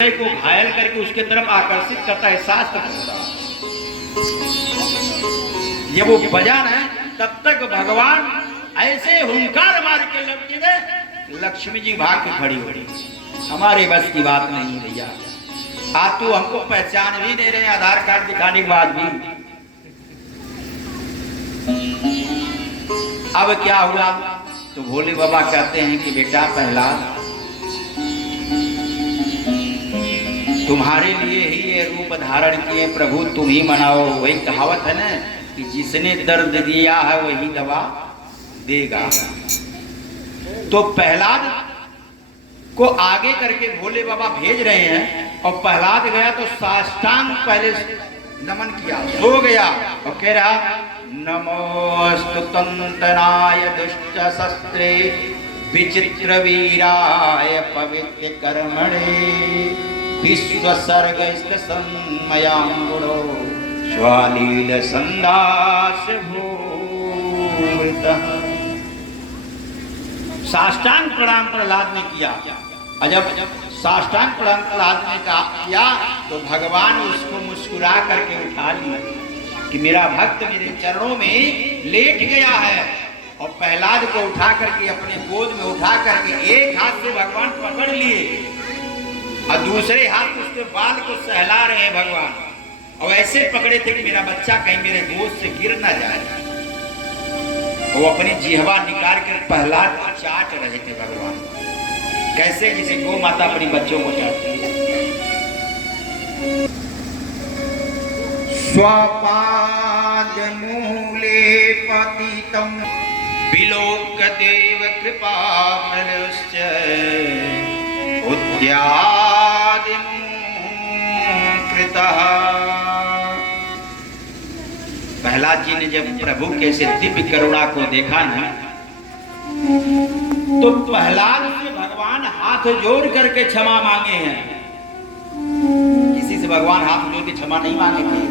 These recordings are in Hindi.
को घायल करके उसके तरफ आकर्षित करता है, शास्त्र कहता है। जब वो बजा ना तब तक भगवान ऐसे हुंकार मार के लड़के गए, लक्ष्मी जी भाग के खड़ी हो रही। हमारे बस की बात नहीं भैया, आज तो हमको पहचान भी नहीं रहे आधार कार्ड दिखाने के बाद भी। अब क्या हुआ तो भोले बाबा कहते हैं कि बेटा पहला तुम्हारे लिए ही ये रूप धारण किए प्रभु, तुम ही मनाओ। वही कहावत है ना कि जिसने दर्द दिया है वही दवा देगा। तो प्रहलाद को आगे करके भोले बाबा भेज रहे हैं और प्रहलाद गया तो साष्टांग पहले नमन किया, सो गया और कह रहा नमोस्तु तंतनाय दुष्ट शस्त्रे विचित्र वीराय पवित्र कर्मणे विश्व सर्ग सन्मयांगुणो स्वालील संदास भूतः। साष्टांग प्रणाम प्रहलाद ने किया। जब साष्टांग प्रणाम प्रहलाद ने किया तो भगवान उसको मुस्कुरा करके उठा लिया कि मेरा भक्त मेरे चरणों में लेट गया है। और प्रहलाद को उठा करके अपने गोद में उठा करके एक हाथ से भगवान पकड़ लिए और दूसरे हाथ उसके बाल को सहला रहे हैं भगवान, और ऐसे पकड़े थे कि मेरा बच्चा कहीं मेरे गोद से गिर ना जाए। वो अपनी जिह्वा निकाल कर प्रहलाद को चाट रहे थे भगवान, कैसे जिसे गौ माता अपनी बच्चों को चाटती है। स्वपाद मूले पतितम विलोक देव कृपा प्रहलाद जी ने जब प्रभु के से दिव्य करुणा को देखा ना तो प्रहलाद से भगवान हाथ जोड़ करके क्षमा मांगे हैं। किसी से भगवान हाथ जोड़ के क्षमा नहीं मांगेंगे,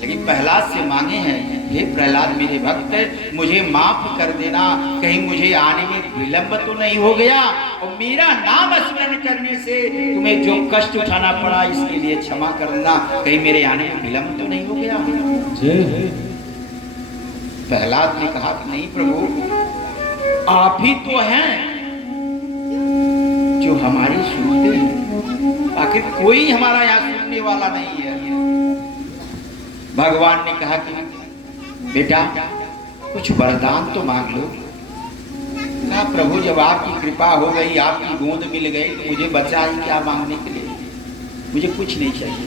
लेकिन प्रहलाद से मांगे हैं, हे प्रहलाद मेरे भक्त मुझे माफ कर देना, कहीं मुझे आने में विलंब तो नहीं हो गया, और मेरा नाम स्मरण करने से तुम्हें जो कष्ट उठाना पड़ा इसके लिए क्षमा कर देना, कहीं मेरे आने में विलंब तो नहीं हो गया। प्रहलाद ने कहा कि नहीं प्रभु, आप ही तो हैं जो हमारी सुनते हैं, आखिर कोई हमारा यहाँ सुनने वाला नहीं है। भगवान ने कहा कि बेटा कुछ वरदान तो मांग लो। कहा प्रभु जब आपकी कृपा हो गई, आपकी गोद मिल गई तो मुझे बचा ही क्या मांगने के लिए, मुझे कुछ नहीं चाहिए।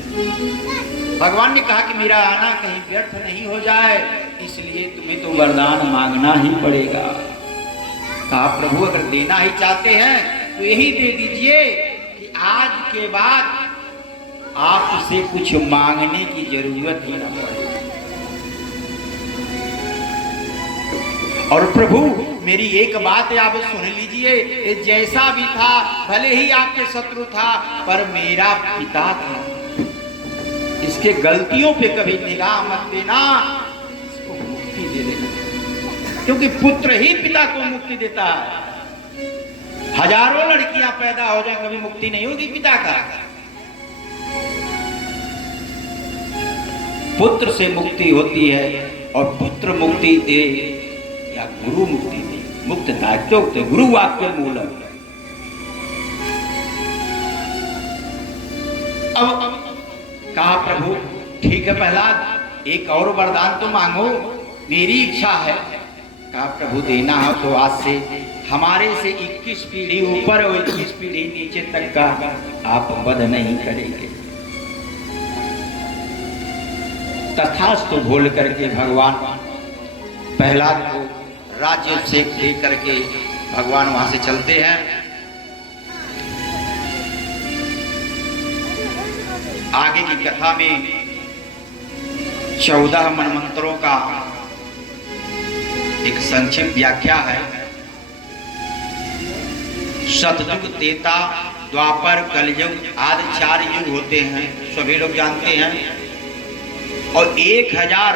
भगवान ने कहा कि मेरा आना कहीं व्यर्थ नहीं हो जाए, इसलिए तुम्हें तो वरदान मांगना ही पड़ेगा। कहा प्रभु अगर देना ही चाहते हैं तो यही दे दीजिए कि आज के बाद आपसे कुछ मांगने की जरूरत ही ना पड़े। और प्रभु मेरी एक बात आप सुन लीजिए, जैसा भी था भले ही आपके शत्रु था पर मेरा पिता था, इसके गलतियों पे कभी निगाह मत देना, इसको मुक्ति दे देना, क्योंकि पुत्र ही पिता को मुक्ति देता है। हजारों लड़कियां पैदा हो जाए कभी मुक्ति नहीं होगी पिता का। पुत्र से मुक्ति होती है, और पुत्र मुक्ति दे या गुरु मुक्ति दे, मुक्त दायित्व गुरु वाक्य मूल। अब कहा प्रभु ठीक है प्रहलाद एक और वरदान तो मांगो, मेरी इच्छा है। कहा प्रभु देना है तो आज से हमारे से 21 पीढ़ी ऊपर और 21 पीढ़ी नीचे तक का आप वध नहीं करेंगे। तथास्तु बोल करके भगवान प्रहलाद को राज्य से दे करके भगवान वहां से चलते हैं। आगे की कथा में 14 मनमंत्रों का एक संक्षिप्त व्याख्या है। सतयुग, त्रेता, द्वापर, कलयुग आदि 4 युग होते हैं, सभी लोग जानते हैं। और 1000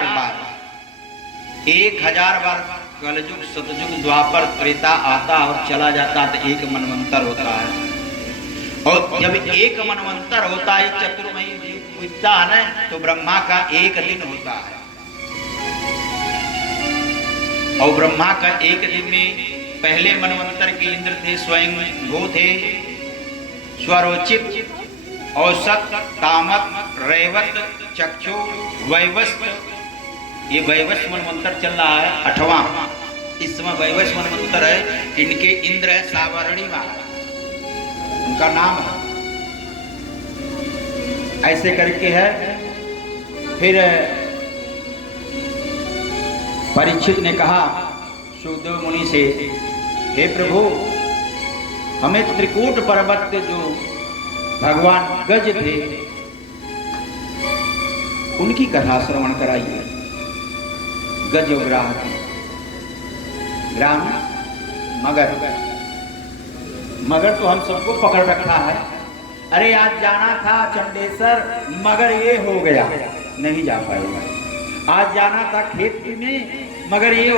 बार कलयुग, सतयुग, द्वापर, त्रेता आता और चला जाता तो एक मनवंतर होता है। और जब एक मनवंतर होता है चतुर्मयी विद्या है तो ब्रह्मा का एक दिन होता है। और ब्रह्मा का एक दिन में पहले मनवंतर के इंद्र थे स्वयं वो थे स्वरोचित, औसत, तामत, रैवत, चक्षु, वैवस्व। ये वैवस्व मनवंतर चल रहा है 8वां। इस समय वैवस्व मनवंतर है। इनके इंद्र है सावरणी महाराज, उनका नाम है। ऐसे करके है। फिर परीक्षित ने कहा सुखदेव मुनि से, हे प्रभु, हमें त्रिकूट पर्वत के जो भगवान गज थे उनकी कथा श्रवण कराइए। गज ग्राह की ग्राम मगर तो हम सबको पकड़ रखा है। अरे आज जाना था चंडेसर मगर ये हो गया, नहीं जा पाएगा। आज जाना था खेत में मगर ये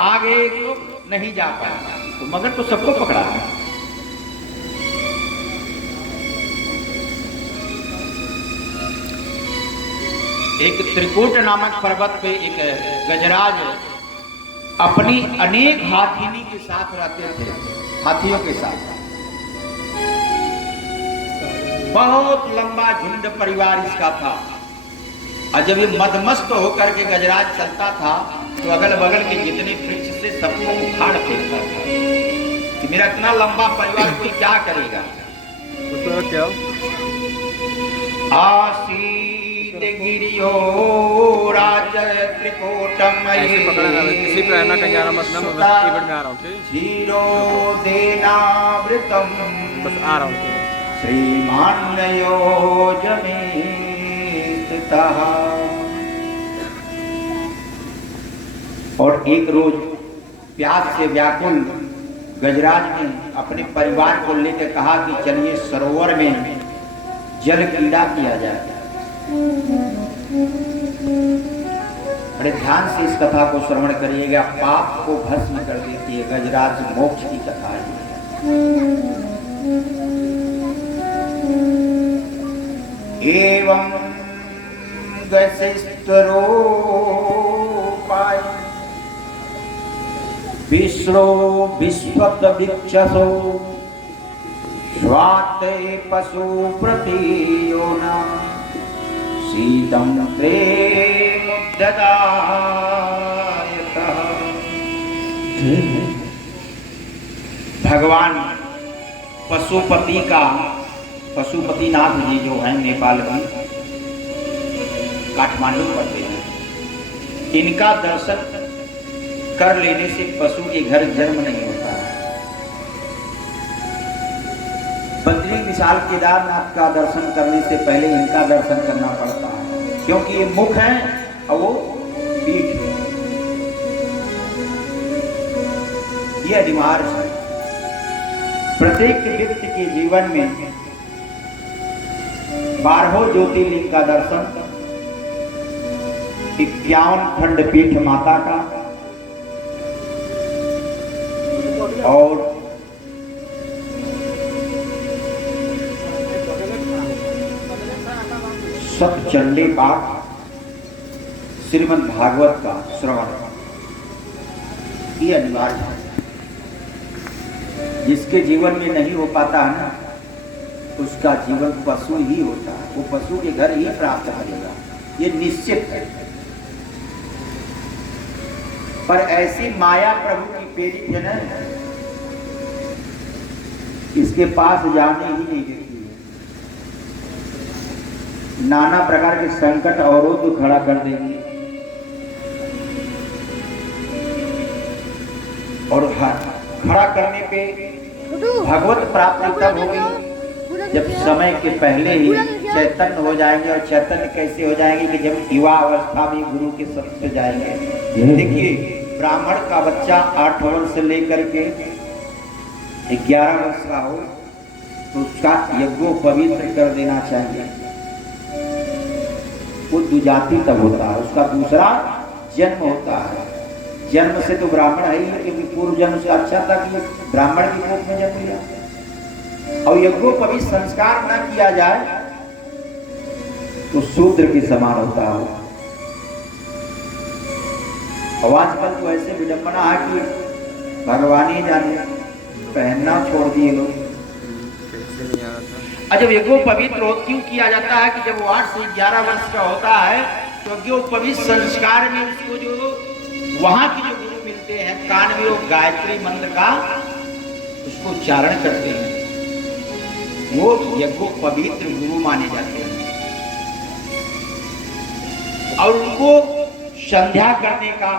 आगे तो नहीं जा पाएगा। तो मगर तो सबको पकड़ा है। एक त्रिकूट नामक पर्वत पे एक गजराज अपनी अनेक हाथिनी के साथ रहते थे, हाथियों के साथ। बहुत लंबा झुंड परिवार इसका था। और जब ये मदमस्त होकर के गजराज चलता था तो अगल बगल के जितने वृक्ष से सबको उखाड़ फेंकता था कि मेरा इतना लंबा परिवार कोई क्या करेगा। क्या आसीद गिरियो राज त्रिकोटम किसी पे रहना कहीं जाना मतलब इवेंट में आ रहा हूँ। जीरो देनावृतम बस आ रहा हूँ। श्रीमान्यो जमेतता। और एक रोज प्यास से व्याकुल गजराज ने अपने परिवार को लेकर कहा कि चलिए सरोवर में जल क्रीड़ा किया जाए। बड़े ध्यान से इस कथा को श्रवण करिएगा, पाप को भस्म कर देती है। गजराज मोक्ष की कथा है। एवं गसिस्तरो पाय विश्रो विश्वत विक्षसो श्वाते पशु प्रतीयोना शीतम त्रे मुद्ददायतः। भगवान पशुपति का, पशुपतिनाथ जी जो हैं नेपाल में काठमांडू पड़ते हैं, इनका दर्शन कर लेने से पशु के घर जन्म नहीं होता है। बद्री विशाल केदारनाथ का दर्शन करने से पहले इनका दर्शन करना पड़ता है, क्योंकि ये मुख है और वो पीठ है। ये अनिवार्य है। प्रत्येक व्यक्ति के जीवन में 12 ज्योतिर्लिंग का दर्शन, 51 खंडपीठ माता का और सतचंडी पाठ, श्रीमद् भागवत का श्रवण, ये अनिवार्य है। जिसके जीवन में नहीं हो पाता है ना, उसका जीवन पशु ही होता है। वो पशु के घर ही प्राप्त करेगा, ये निश्चित है। पर ऐसी माया प्रभु की प्रेरित है ना, इसके पास जाने ही नहीं देती है। नाना प्रकार के संकट अवरोध खड़ा कर देंगे और खड़ा करने पे भगवत प्राप्ति तब होगी जब समय के पहले ही चैतन्य हो जाएंगे। और चैतन्य कैसे हो जाएंगे कि जब युवा अवस्था में गुरु के सत्य जाएंगे। देखिए, ब्राह्मण का बच्चा 8 वर्ष से लेकर के 11 वर्ष का हो तो उसका यज्ञो पवित्र कर देना चाहिए। वो दुजाति तब होता है, उसका दूसरा जन्म होता है। जन्म से तो ब्राह्मण है ही, क्योंकि पूर्व जन्म से अच्छा था कि ब्राह्मण की कोख में जन्म लिया। और यज्ञोपवीत संस्कार न किया जाए तो शूद्र के समान होता है। और आजकल तो ऐसे विडंबना है कि भगवान ही जाने, पहनना छोड़ दिए लोग। जब यज्ञोपवीत क्यों किया जाता है कि जब वो 8 से 11 वर्ष का होता है तो यज्ञोपवीत संस्कार में उसको जो वहां के जो गुरु मिलते हैं कान में वो गायत्री मंत्र का उसको उच्चारण करते हैं, वो यज्ञोपवीत गुरु माने जाते हैं। और उनको संध्या करने का,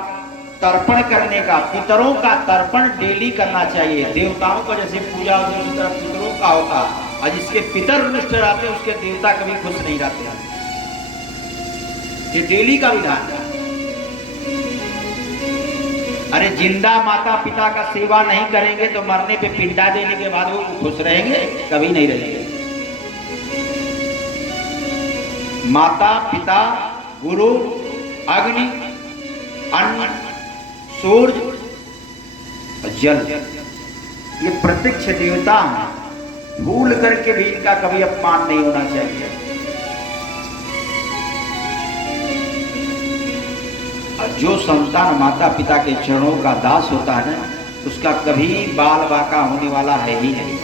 तर्पण करने का, पितरों का तर्पण डेली करना चाहिए। देवताओं का जैसे पूजा होती है उसी तरह पितरों का होता है, और जिसके पितर रुष्ट रहते हैं उसके देवता कभी खुश नहीं रहते। ये डेली का विधान है। अरे जिंदा माता पिता का सेवा नहीं करेंगे तो मरने पे पिंडा देने के बाद वो खुश रहेंगे? कभी नहीं रहेंगे। माता पिता, गुरु, अग्नि, अन्न, सूर्य और जल, ये प्रत्यक्ष देवता हैं। भूल करके भी इनका कभी अपमान नहीं होना चाहिए। और जो संतान माता पिता के चरणों का दास होता है ना, उसका कभी बाल बाका होने वाला है ही नहीं।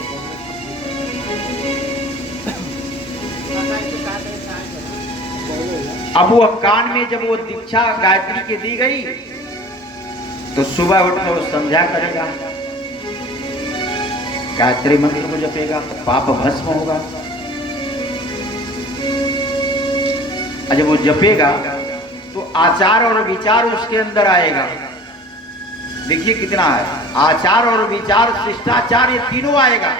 अब वो कान में जब वो दीक्षा गायत्री की दी गई तो सुबह उठकर वो समझा करेगा, गायत्री मंत्र को जपेगा तो पाप भस्म होगा। और जब वो जपेगा तो आचार और विचार उसके अंदर आएगा। देखिए कितना है, आचार और विचार, शिष्टाचार, ये तीनों आएगा।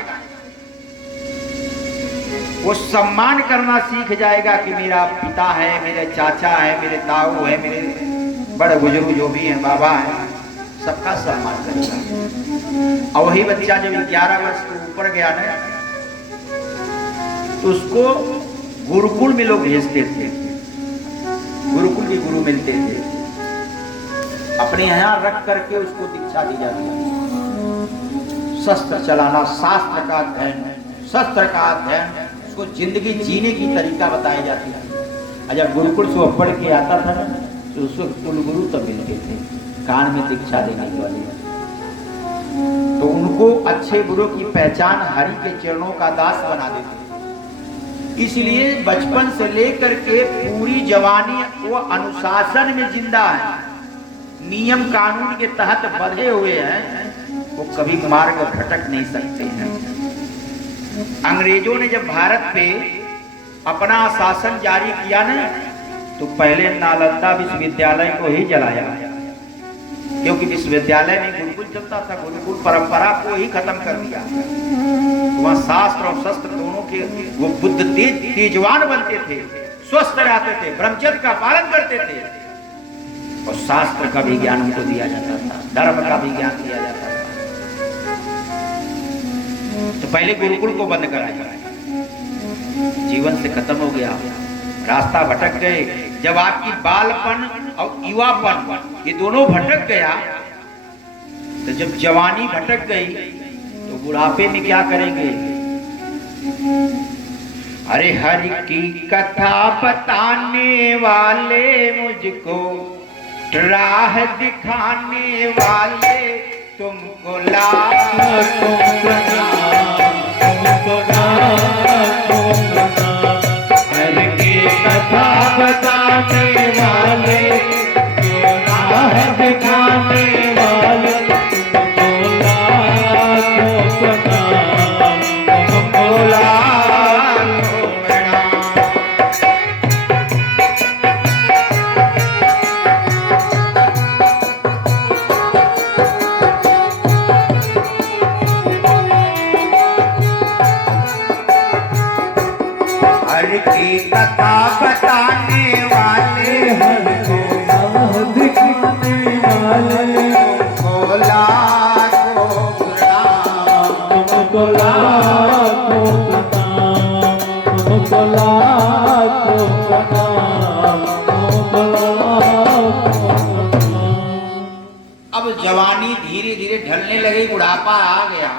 वो सम्मान करना सीख जाएगा कि मेरा पिता है, मेरे चाचा है, मेरे ताऊ है, मेरे बड़े बुजुर्ग जो भी हैं, बाबा है, सबका सम्मान करेगा। और वही बच्चा जब 11 वर्ष के ऊपर गया ना तो उसको गुरुकुल में लोग भेजते थे। गुरुकुल के गुरु मिलते थे, अपने यहाँ रख करके उसको दीक्षा दी जाती है। शस्त्र चलाना, शास्त्र का अध्ययन, शस्त्र का अध्ययन, उसको जिंदगी जीने की तरीका बताई जाती है। जब गुरुकुल से वो पढ़ के आता था ना तो उसको कुलगुरु तब मिलते थे, कान में दीक्षा देने वाले। तो उनको अच्छे गुरु की पहचान हरि के चरणों का दास बना देते। इसलिए बचपन से लेकर के पूरी जवानी वो अनुशासन में जिंदा है, नियम कानून के तहत बंधे हुए हैं, वो कभी मार्ग भटक नहीं सकते हैं। अंग्रेजों ने जब भारत पे अपना शासन जारी किया ना तो पहले नालंदा विश्वविद्यालय को ही जलाया, क्योंकि विश्वविद्यालय में गुरुकुल चलता था, गुरुकुल परंपरा को ही खत्म कर दिया। वहाँ शास्त्र और शस्त्र दोनों के वो बुद्ध तेजवान बनते थे, स्वस्थ रहते थे, ब्रह्मचर्य का पालन करते थे, और शास्त्र का भी ज्ञान उनको दिया जाता था, धर्म का भी ज्ञान दिया जाता था। तो पहले गुरुकुल को बंद कराया, जीवन से खत्म हो गया, रास्ता भटक गए। जब आपकी बालपन और युवापन ये दोनों भटक गया तो जब जवानी भटक गई तो बुढ़ापे में क्या करेंगे? अरे हरि की कथा बताने वाले, मुझको राह दिखाने वाले, तुमको लाखों प्रणाम, तुमको लाखों प्रणाम। हरि की कथा बताने वाले, राह दिखाने वाले, तुमको लाखों प्रणाम, तुमको लाखों प्रणाम। हरि की कथा बताने वाले, हरि को राह दिखाने वाले, तुमको लाखों प्रणाम, तुमको लाखों प्रणाम, तुमको लाखों प्रणाम, तुमको लाखों प्रणाम। अब जवानी धीरे धीरे ढलने लगी, बुढ़ापा आ गया।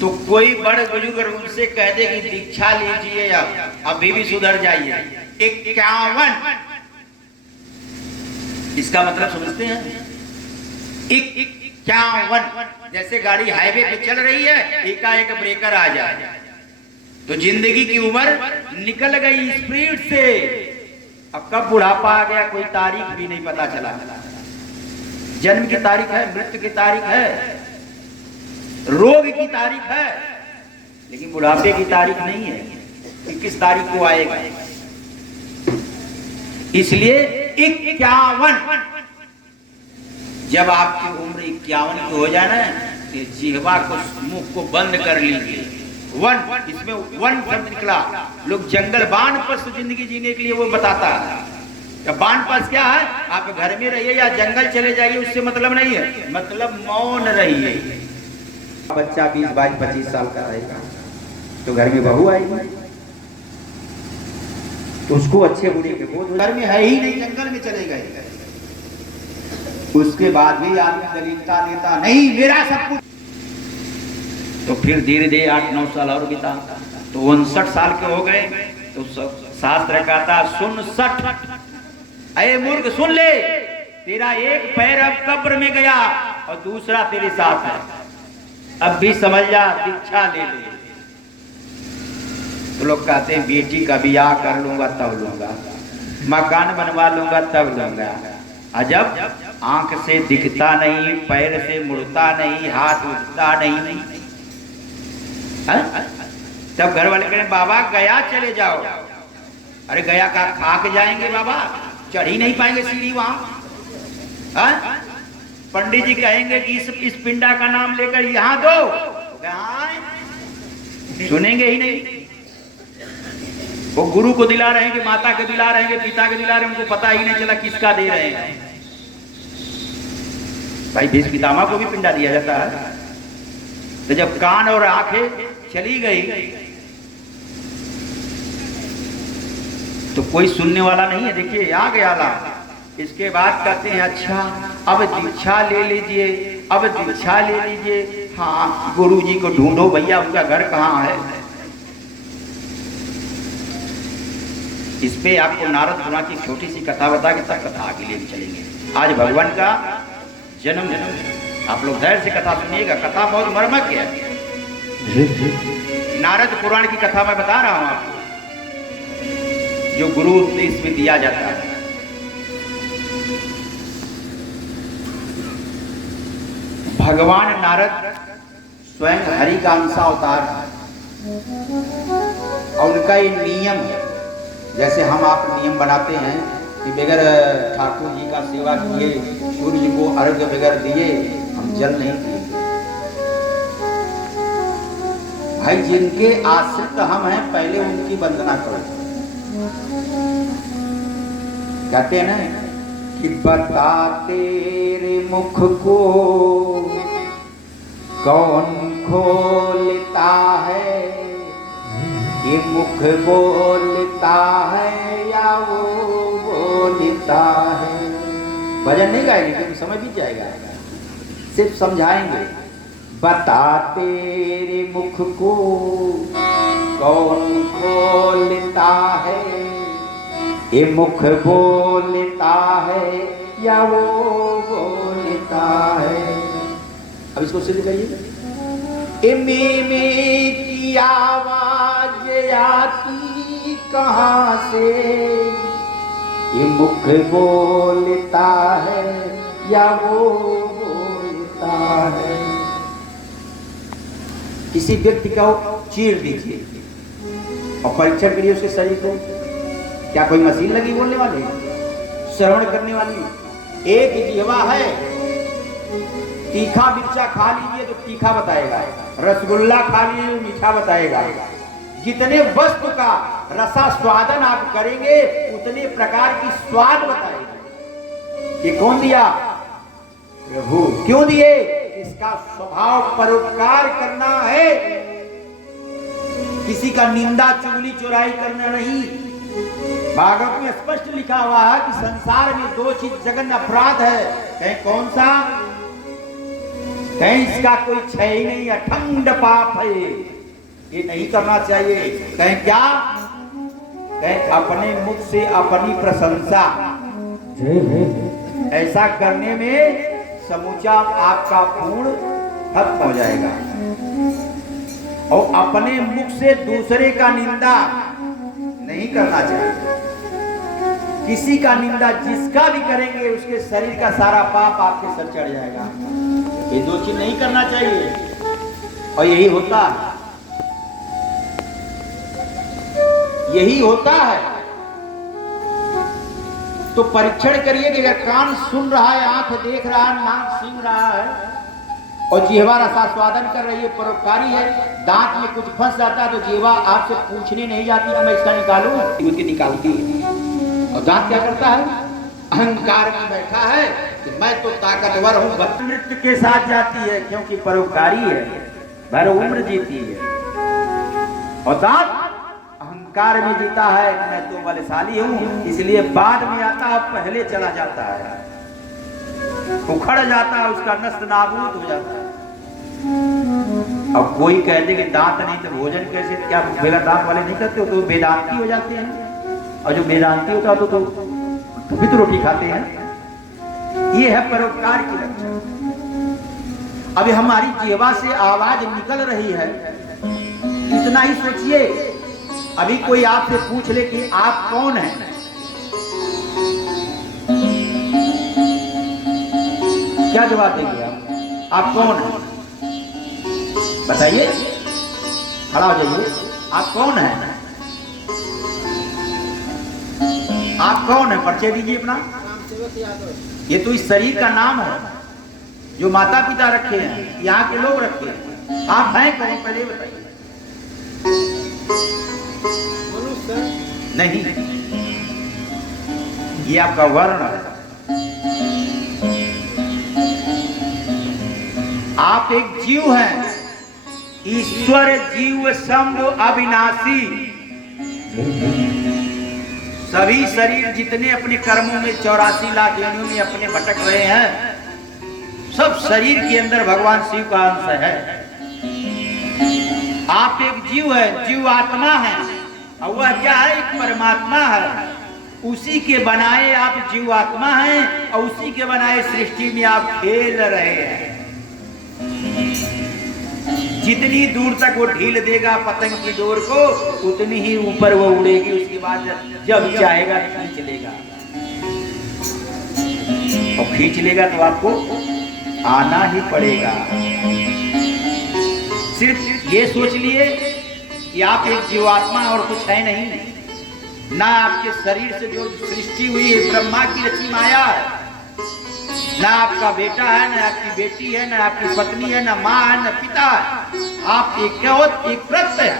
तो कोई बड़ बुजुर्ग उनसे कह दे कि दीक्षा लीजिए, अभी भी सुधर जाइए। 51 इसका मतलब समझते हैं? 51 जैसे गाड़ी हाईवे पे चल रही है, एकाएक ब्रेकर आ जाए तो जिंदगी की उम्र निकल गई स्पीड से। अब कब बुढ़ापा आ गया कोई तारीख भी नहीं पता चला। जन्म की तारीख है, मृत्यु की तारीख है, रोग की तारीख है, लेकिन बुढ़ापे की तारीख नहीं है कि किस तारीख को आएगा। इसलिए 51 जब आपकी उम्र 51 की हो जाए ना, तो जिह्वा को, मुख को बंद कर लीजिए। वन, इसमें वन शब्द निकला। लोग जंगल वानप्रस्थ जिंदगी जीने के लिए वो बताता है। वानप्रस्थ क्या है? आप घर में रहिए या जंगल चले जाइए, उससे मतलब नहीं है, मतलब मौन रहिए। बच्चा 20, 22, 25 साल का रहेगा तो घर में बहू आएगी तो उसको अच्छे बुरे के बोध, घर में है ही नहीं, जंगल में चले गए, उसके बाद भी आदमी दलीलता देता नहीं मेरा सब कुछ। तो फिर धीरे धीरे 8-9 साल और बिता तो 59 साल के हो गए। तो शास्त्र कहता 69, अरे मूर्ख सुन ले, तेरा एक पैर अब कब्र में गया और दूसरा तेरे साथ है, अब भी समझ जा, दीक्षा ले ले। तो लोग कहते हैं बेटी का ब्याह कर लूंगा तब लूंगा, मकान बनवा लूंगा तब लूंगा। अजब, आंख से दिखता नहीं, पैर से मुड़ता नहीं, हाथ उठता नहीं, तब घर वाले कहें बाबा गया चले जाओ। अरे गया का खा के जाएंगे बाबा, चढ़ ही नहीं पाएंगे सीढ़ी वहां। पंडित जी कहेंगे कि इस पिंडा का नाम लेकर यहाँ दो, सुनेंगे ही नहीं। वो गुरु को दिला रहे हैं कि माता के दिला रहे हैं कि पिता के दिला रहे हैं, उनको पता ही नहीं चला किसका दे रहे हैं। भाई भीष्म पितामह को भी पिंडा दिया जाता है। तो जब कान और आंखें चली गई तो कोई सुनने वाला नहीं है। देखिए आ गया ला। इसके बाद कहते हैं अच्छा अब दीक्षा ले लीजिए, अब दीक्षा ले लीजिए। हाँ गुरु जी को ढूंढो भैया, उनका घर कहाँ है। इस पे आपको नारद मुनि की छोटी सी कथा बता के तब कथा आगे ले चलेंगे। आज भगवान का जन्म, आप लोग धैर्य से कथा सुनिएगा, कथा बहुत मर्मक है। नारद पुराण की कथा मैं बता रहा हूं आपको, जो गुरु उपदेश में दिया जाता है। भगवान नारद स्वयं हरि का अंशावतार है और उनका ये नियम है, जैसे हम आप नियम बनाते हैं कि बगैर ठाकुर जी का सेवा किए, सूर्य को अर्घ्य बगैर दिए हम जल नहीं पिएंगे। भाई जिनके आश्रित हम हैं पहले उनकी वंदना करो। कहते हैं ना कि बता तेरे मुख को कौन खोलता है, ये मुख बोलता है या वो बोलता है। भजन नहीं गाएंगे क्योंकि समझ भी जाएगा, सिर्फ समझाएंगे। बता तेरे मुख को कौन खोलता है, ये मुख बोलता है या वो बोलता है। अब इसको सिद्ध करिए। में की आवाज आती कहाँ से, ये मुख बोलता है या वो बोलता है। किसी व्यक्ति को चीर दीजिए और परीक्षण करिए उसके शरीर को, क्या कोई मशीन लगी बोलने वाली, श्रवण करने वाली? एक जिह्वा है, तीखा मिर्चा खा लीजिए तो तीखा बताएगा, रसगुल्ला खा लीजिए तो मीठा बताएगा। जितने वस्तु का रसा स्वादन आप करेंगे उतने प्रकार की स्वाद बताएगा। ये कौन दिया? प्रभु। क्यों दिए? इसका स्वभाव परोपकार करना है, किसी का निंदा चुगली चुराई करना नहीं। भागवत में स्पष्ट लिखा हुआ है कि संसार में 2 चीज जघन्य अपराध है। कहें कौन सा? कहीं इसका कोई क्षय ही नहीं, अखंड पाप है ये नहीं करना चाहिए। कहीं क्या, कहीं अपने मुख से अपनी प्रशंसा, ऐसा करने में समूचा आपका पूर्ण खत्म हो जाएगा। और अपने मुख से दूसरे का निंदा नहीं करना चाहिए। किसी का निंदा जिसका भी करेंगे उसके शरीर का सारा पाप आपके सर चढ़ जाएगा। ये दो चीज नहीं करना चाहिए। और यही होता है, यही होता है। तो परीक्षण करिए कि अगर कान सुन रहा है, आंख देख रहा है, नाक सूंघ रहा है और जिह्वा रसास्वादन कर रही है, परोपकारी है, दांत में कुछ फंस जाता है तो जिह्वा आपसे पूछने नहीं जाती कि मैं इसका निकालूं, उसकी निकालती है। और दांत क्या करता है, अहंकार में बैठा है कि मैं तो ताकतवर हूं। मृत्यु के साथ जाती है क्योंकि परोपकारी है, भर उम्र जीती है। और दांत अहंकार में जीता है कि मैं तो बलशाली हूं, इसलिए बाद में आता है, पहले चला जाता है, उखड़ जाता है, उसका नष्ट नाबूद हो जाता है। अब कोई कह दे कि दांत नहीं तो भोजन कैसे, क्या बिना दांत वाले नहीं करते हो तो वेदांती हो जाते हैं। और जो वेदांती होता है तो भी तो रोटी खाते हैं। ये है परोपकार की लक्षण। अभी हमारी जिह्वा से आवाज निकल रही है, इतना ही सोचिए। अभी कोई आपसे पूछ ले कि आप कौन हैं, क्या जवाब देंगे आप कौन हैं? बताइए, खड़ा हो जाइए। आप कौन हैं? आप कौन है? परिचय दीजिए अपना। ये तो इस शरीर का नाम है जो माता पिता रखे हैं, यहाँ के लोग रखे हैं। आप हैं कौन, पहले बताइए। नहीं, ये आपका वर्ण है। आप एक जीव हैं, ईश्वर जीव शंभु अविनाशी। सभी शरीर जितने अपने कर्मों में 84 लाख योनियों में अपने भटक रहे हैं, सब शरीर के अंदर भगवान शिव का अंश है। आप एक जीव है, जीव आत्मा है, और वह क्या है, एक परमात्मा है। उसी के बनाए आप जीव आत्मा हैं और उसी के बनाए सृष्टि में आप खेल रहे हैं। जितनी दूर तक वो ढील देगा पतंग की डोर को, उतनी ही ऊपर वो उड़ेगी। उसके बाद जब चाहेगा खींच लेगा, और खींच लेगा तो आपको आना ही पड़ेगा। सिर्फ ये सोच लिए कि आप एक जीवात्मा और कुछ है नहीं। ना आपके शरीर से जो सृष्टि हुई है ब्रह्मा की रची माया है, ना आपका बेटा है, ना आपकी बेटी है, ना आपकी पत्नी है, ना माँ है, ना पिता है। आप एक प्रत्य है।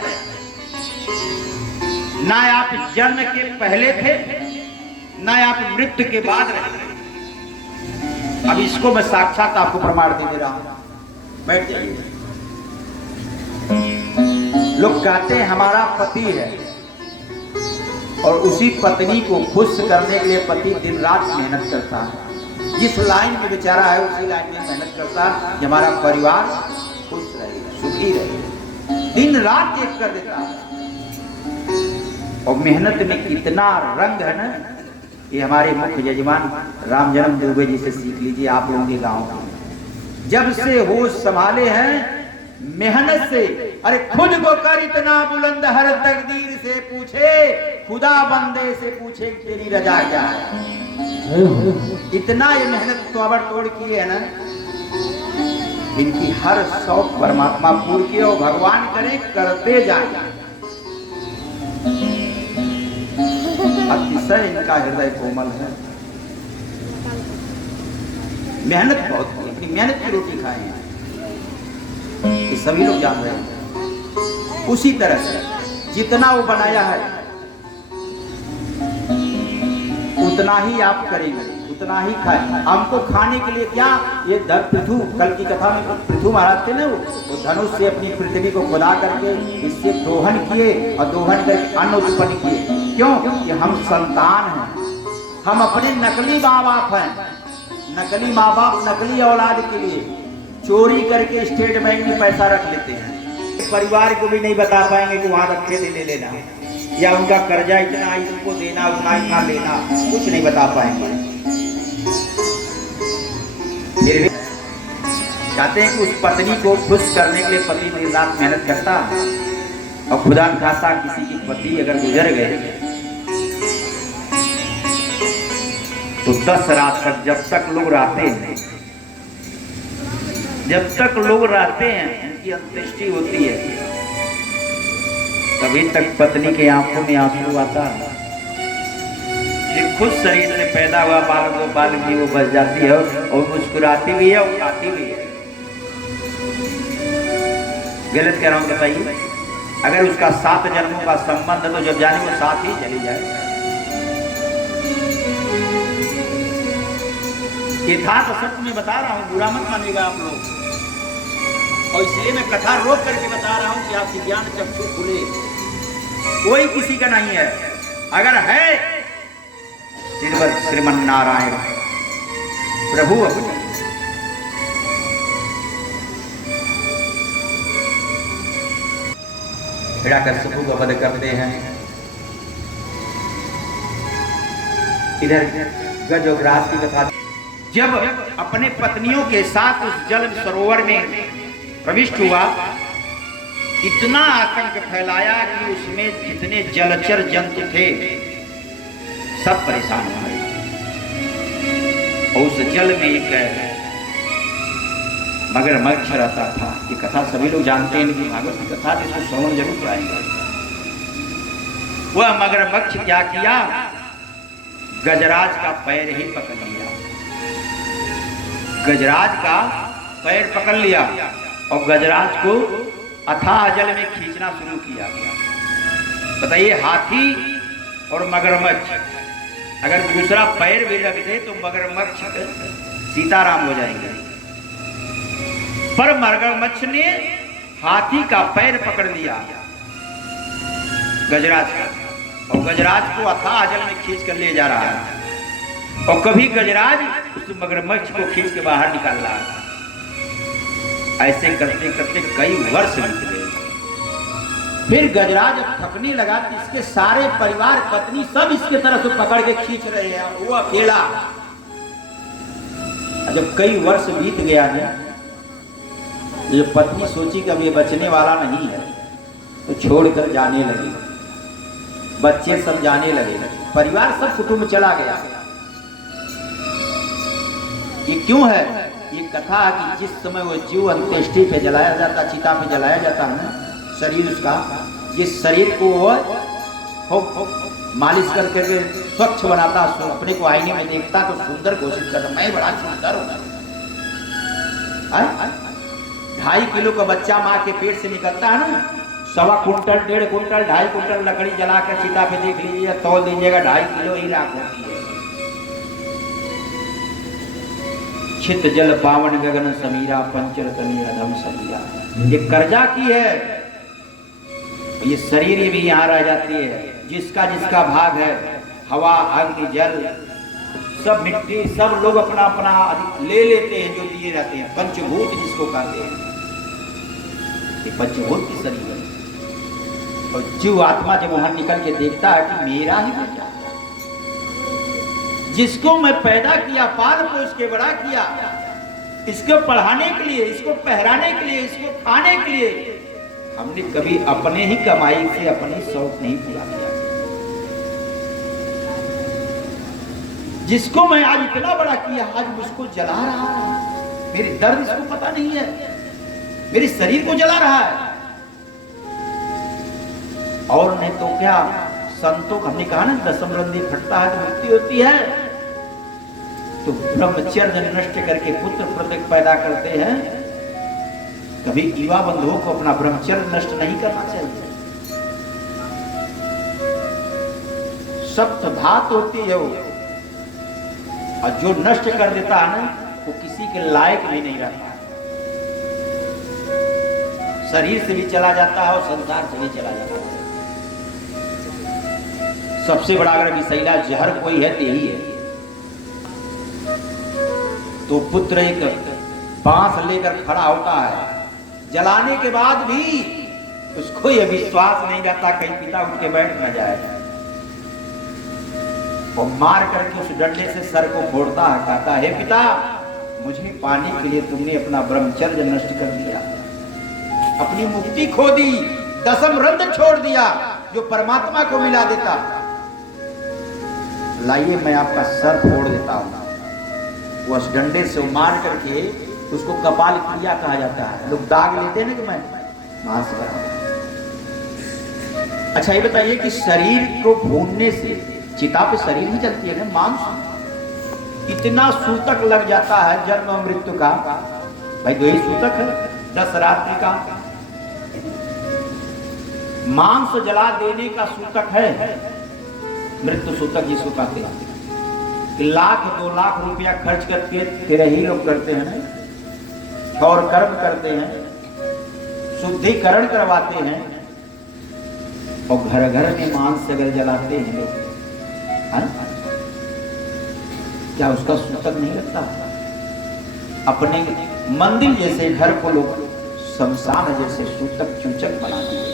ना आप जन्म के पहले थे, ना आप मृत्यु के बाद रहे। अब इसको मैं साक्षात आपको प्रमाण दे रहा हूं। बैठ जाइए। लोग कहते हैं हमारा पति है, और उसी पत्नी को खुश करने के लिए पति दिन रात मेहनत करता है। जिस लाइन में बेचारा है उसी लाइन में मेहनत करता है कि हमारा परिवार खुश रहे, सुखी रहे। दिन रात एक कर देता है। और मेहनत में कितना रंग है ना, ये हमारे मुख्य यजमान राम जन्म दुबे जी से सीख लीजिए। आप लोगों के गांव में जब से होश संभाले हैं मेहनत से, अरे खुद को कर इतना बुलंद हर तकदीर से पूछे, खुदा बंदे से पूछे तेरी रजा क्या है। इतना ये मेहनत ताबड़तोड़ किए है ना, इनकी हर शौक परमात्मा पूर्ण किए और भगवान करे करते जाए। अतिशय इनका हृदय कोमल है। मेहनत बहुत की, अपनी मेहनत की रोटी खाए हैं, ये सभी लोग जान रहे हैं। उसी तरह से जितना वो बनाया है उतना ही आप करेंगे, उतना ही खाए। हमको खाने के लिए क्या, ये पृथु, कल की कथा में पृथु महाराज थे ना, वो धनुष से अपनी पृथ्वी को खुदा करके इससे दोहन किए और दोहन करके अन्न उत्पन्न किए। क्यों? कि हम संतान हैं, हम अपने नकली माँ बाप हैं। नकली माँ बाप नकली औलाद के लिए चोरी करके स्टेट बैंक में पैसा रख लेते हैं, परिवार को भी नहीं बता पाएंगे कि वहां रखे थे ले लेना, या उनका कर्जा इतना इनको देना उतना इतना लेना, कुछ नहीं बता पाएंगे। फिर भी चाहते हैं कि उस पत्नी को खुश करने के लिए पति दिन रात मेहनत करता है, और खुदा न खास्ता किसी की पति अगर गुजर गए तो 10 रात तक जब तक लोग रहते हैं, जब तक लोग रहते हैं उनकी अंत्येष्टि होती है, तभी तक पत्नी के आंखों में आंसू आता है। फिर खुद शरीर से पैदा हुआ बालक वो बालक भी वो बच जाती है और मुस्कुराती भी है और खाती भी है। गलत कह रहा हूं बताइए? अगर उसका 7 जन्मों का संबंध है तो जब जाने वो साथ ही चली जाए। यथार्थ सत्य में बता रहा हूं, बुरा मत मानिएगा आप लोग, और इसलिए मैं कथा रोक करके बता रहा हूं कि आपकी ज्ञान चक्षु खुले। कोई किसी का नहीं है, अगर है श्रीमन नारायण प्रभु अपने। हिरण्यकशिपु का वध करते हैं। इधर गज और रात की कथा, जब अपने पत्नियों के साथ उस जल सरोवर में प्रविष्ट हुआ, इतना आतंक फैलाया कि उसमें जितने जलचर जंतु थे सब परेशान हो गए। और उस जल में एक मगरमच्छ रहता था। ये कथा सभी लोग जानते हैं, लेकिन भागवत की कथा इसको श्रवण जरूर कराएंगे। वह मगरमच्छ क्या किया, गजराज का पैर ही पकड़ लिया। गजराज का पैर पकड़ लिया और गजराज को अथाह जल में खींचना शुरू किया। बताइए, हाथी और मगरमच्छ अगर दूसरा पैर भी रख दे तो मगरमच्छ सीताराम हो जाएंगे, पर मगरमच्छ ने हाथी का पैर पकड़ लिया गजराज का, और गजराज को अथाह जल में खींच कर ले जा रहा है। और कभी गजराज उस मगरमच्छ को खींच के बाहर निकाल रहा है। ऐसे करते करते कई वर्ष बीत गए। फिर गजराज थकने लगा तो इसके सारे परिवार पत्नी सब इसके तरफ से पकड़ के खींच रहे हैं, वो अकेला। जब कई वर्ष बीत गया है, ये पत्नी सोची कि अब ये बचने वाला नहीं है, तो छोड़कर जाने लगी। बच्चे सब जाने लगे, परिवार सब कुटुंब चला गया। ये क्यों है? ये कथा कि जिस समय वो जीव अंत्येष्टि पे जलाया जाता, चिता पे जलाया जाता है ना, शरीर उसका, जिस शरीर को वो मालिश करके स्वच्छ बनाता, अपने को आईने में देखता तो सुंदर घोषित करता, मैं बड़ा सुंदर हूं। 2.5 किलो का बच्चा माँ के पेट से निकलता है ना, 1.25 कुंटल 1.5 कुंटल 2.5 कुंटल लकड़ी जला कर चिता पे देख लीजिए, तौल दीजिएगा 2.5 किलो ही राख होती है। छित जल पावन गगन समीरा, पंचरतनी अधम समीरा। ये कर्जा की है, ये शरीर भी यहाँ रह जाती है। जिसका जिसका भाग है, हवा अग्नि जल सब मिट्टी, सब लोग अपना अपना ले लेते हैं जो दिए रहते हैं। पंचभूत जिसको कहते हैं, ये पंचभूत की शरीर है। और जीव आत्मा जब वहां निकल के देखता है कि मेरा ही बेटा, जिसको मैं पैदा किया, पाल पोस के बड़ा किया, इसको पढ़ाने के लिए, इसको पहराने के लिए, इसको खाने के लिए, हमने कभी अपने ही कमाई से अपनी शौक नहीं पूरा किया। जिसको मैं आज इतना बड़ा किया, आज मुझको जला रहा है। मेरी दर्द इसको पता नहीं है, मेरे शरीर को जला रहा है। और नहीं तो क्या, संतों हमने कहा ना, दसम रंधी फटता है तो मृत्यु होती है। तो ब्रह्मचर्य नष्ट करके पुत्र प्रत्येक पैदा करते हैं। कभी युवा बंधुओं को अपना ब्रह्मचर्य नष्ट नहीं करना चाहिए। सप्त धात होती है वो, और जो नष्ट कर देता है ना, वो किसी के लायक भी नहीं रहता। शरीर से भी चला जाता है और संसार से भी चला जाता है। सबसे बड़ा अगर विषैला जहर कोई है तो यही है। तो पुत्र एक बांस लेकर खड़ा होता है, जलाने के बाद भी उसको यह विश्वास नहीं रहता कहीं पिता उठ के बैठ न जाए, और मार करके उस डंडे से सर को फोड़ता है, कहता है, हे पिता, मुझे पाने के लिए तुमने अपना ब्रह्मचर्य नष्ट कर दिया, अपनी मुक्ति खो दी, दसम रंध छोड़ दिया जो परमात्मा को मिला देता। लाइए मैं आपका सर फोड़ देता हूं। वो उस डंडे से मार करके, उसको कपाल क्रिया कहा जाता है, लोग दाग लेते हैं ना कि मैं वहां से। अच्छा ये बताइए कि शरीर को भूनने से चिता पे शरीर ही चलती है ना, मांस इतना सूतक लग जाता है जन्म और मृत्यु का। भाई 2 ही सूतक है 10 रात्रि का, मांस जला देने का सूतक है मृत्यु सूतक जिसको कहते हैं। 1 लाख 2 लाख रुपया खर्च करके 13 ही लोग करते हैं और कर्म करते हैं, शुद्धिकरण करवाते हैं, और घर घर में मांस अगर जलाते हैं लोग, क्या उसका सूतक नहीं लगता? अपने मंदिर जैसे घर को लोग शमशान जैसे सूतक चूचक बना दिए।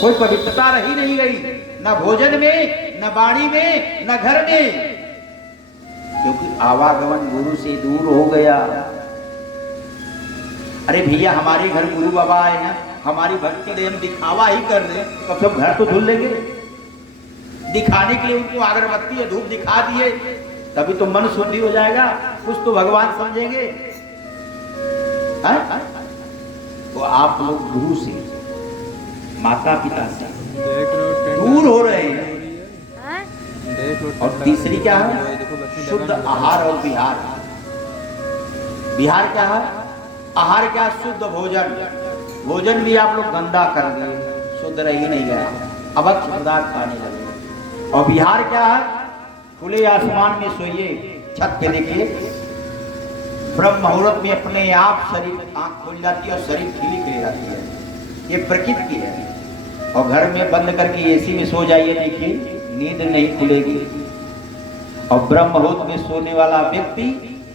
कोई पवित्रता रही नहीं गई, न भोजन में, न वाणी में, न घर में, क्योंकि आवागमन गुरु से दूर हो गया। अरे भैया हमारे घर गुरु बाबा आए ना, हमारी भक्ति में हम दिखावा ही कर रहे हैं, तो सब घर तो धुल लेंगे। दिखाने के लिए उनको अगरबत्ती और धूप दिखा दिए, तभी तो मन शुद्धि हो जाएगा, कुछ तो भगवान समझेंगे। तो आप लोग गुरु से, माता पिता से दूर हो रहे हैं। और तीसरी क्या है? शुद्ध आहार और विहार। विहार क्या है? आहार क्या? शुद्ध भोजन। भोजन भी आप लोग गंदा कर दिए, शुद्ध रह ही नहीं गया, अभक्ष पदार्थ खाने लगे। और विहार क्या है? खुले आसमान में सोइए, छत पे देखिए, ब्रह्म मुहूर्त में अपने आप शरीर आंख खुल जाती है और शरीर खिली खिली जाती है, ये प्रकृति की है। और घर में बंद करके एसी में सो जाइए, देखिए नींद नहीं खुलेगी। और ब्रह्म मुहूर्त में सोने वाला व्यक्ति,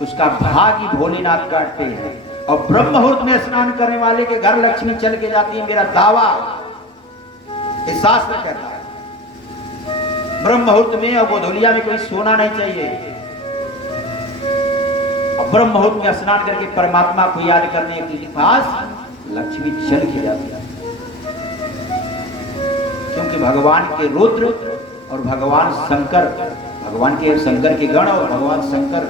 उसका भाग ही भोलेनाथ काटते हैं। और ब्रह्म मुहूर्त में स्नान करने वाले के घर लक्ष्मी चल के जाती है, मेरा दावा, इस शास्त्र कहता है। ब्रह्म मुहूर्त में और गोधुलिया में कोई सोना नहीं चाहिए। और ब्रह्म मुहूर्त में स्नान करके परमात्मा को याद करने के पास लक्ष्मी चल के जाती है, क्योंकि भगवान के रुद्र और भगवान शंकर, भगवान के शंकर के गण और भगवान शंकर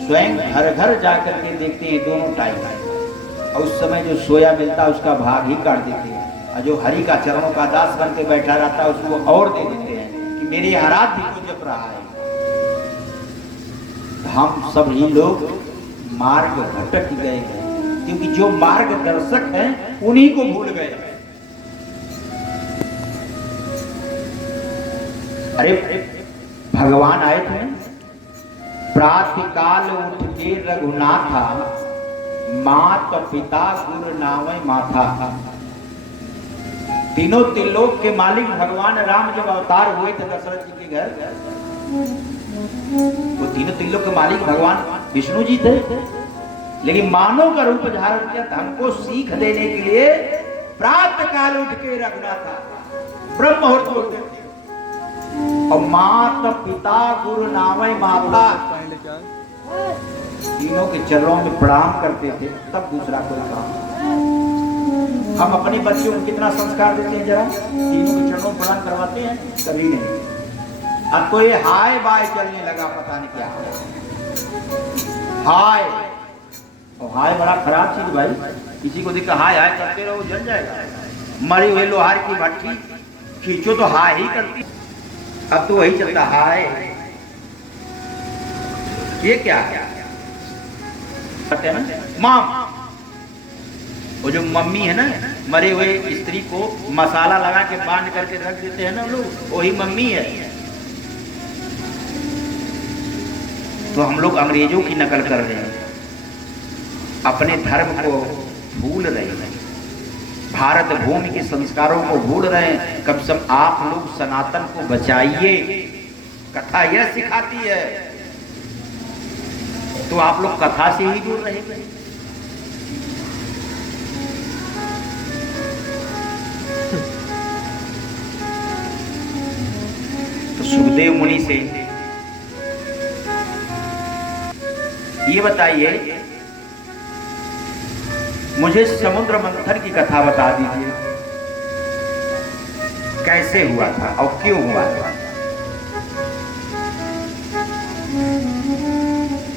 स्वयं घर घर जाकर के देखते हैं दोनों टाइम, और उस समय जो सोया मिलता है उसका भाग ही काट देते हैं, और जो हरि का चरणों का दास बन के बैठा रहता है उसको और दे देते हैं कि मेरे आराध्य को जप रहा है। हम सभी लोग मार्ग भटक गए हैं, क्योंकि जो मार्गदर्शक हैं उन्हीं को भूल गए। अरे भगवान आए थे, प्रातः काल उठ के रघुनाथा, मात पिता गुरु नावै माथा। तीनों त्रिलोक के मालिक भगवान राम जब अवतार हुए थे दशरथ जी के घर, वो तीनों त्रिलोक के मालिक भगवान विष्णु जी थे, लेकिन मानव का रूप धारण किया हमको सीख देने के लिए। प्रातः काल उठ के रघुनाथा, ब्रह्म मुहूर्त उठ गए, और माता पिता गुरु नावै माता, तीनों के चरणों में प्रणाम करते थे, तब दूसरा कोई काम। हम अपने बच्चों को कितना संस्कार देते हैं, जरा तीनों के चरणों में प्रणाम करवाते हैं? कभी नहीं। अब तो ये हाय बाय चलने लगा, पता नहीं क्या हाय। और हाय बड़ा खराब चीज भाई, किसी को देखा हाय हाय करते रहो जल जाएगा। मरी हुए लोहार की भट्टी खींचो तो हाय ही करती, अब तो वही चलता हाय। ये क्या है? मां, वो जो मम्मी है ना, मरे हुए स्त्री को मसाला लगा के बांध करके रख देते हैं ना लोग, वही मम्मी है। तो हम लोग अंग्रेजों की नकल कर रहे हैं, अपने धर्म को भूल रहे हैं, भारत भूमि के संस्कारों को भूल रहे हैं। कम से कम आप लोग सनातन को बचाइए। कथा यह सिखाती है तो आप लोग कथा से ही दूर रहेंगे। तो सुखदेव मुनि से ये बताइए, मुझे समुद्र मंथन की कथा बता दीजिए, कैसे हुआ था और क्यों हुआ था।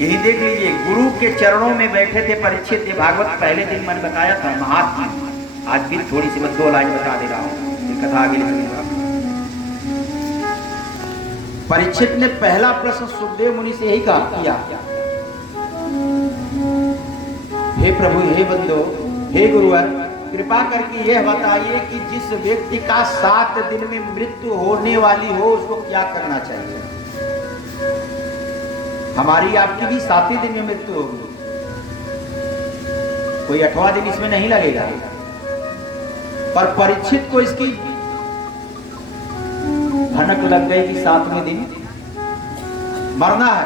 यही देख लीजिए, गुरु के चरणों में बैठे थे परीक्षित। भागवत पहले दिन मैंने बताया था महात्मा, आज भी थोड़ी सी मैं 2 लाइन बता दे रहा हूं, कथा आगे लिखूंगा। परीक्षित ने पहला प्रश्न सुखदेव मुनि से यही कहा किया, हे प्रभु, हे बंदो, हे गुरुवर, कृपा करके यह बताइए कि जिस व्यक्ति का 7 दिन में मृत्यु होने वाली हो उसको क्या करना चाहिए। हमारी आपकी भी 7 ही दिन में मृत्यु होगी, कोई 8वां दिन इसमें नहीं लगेगा। पर परीक्षित को इसकी भनक लग गई कि 7वें दिन मरना है,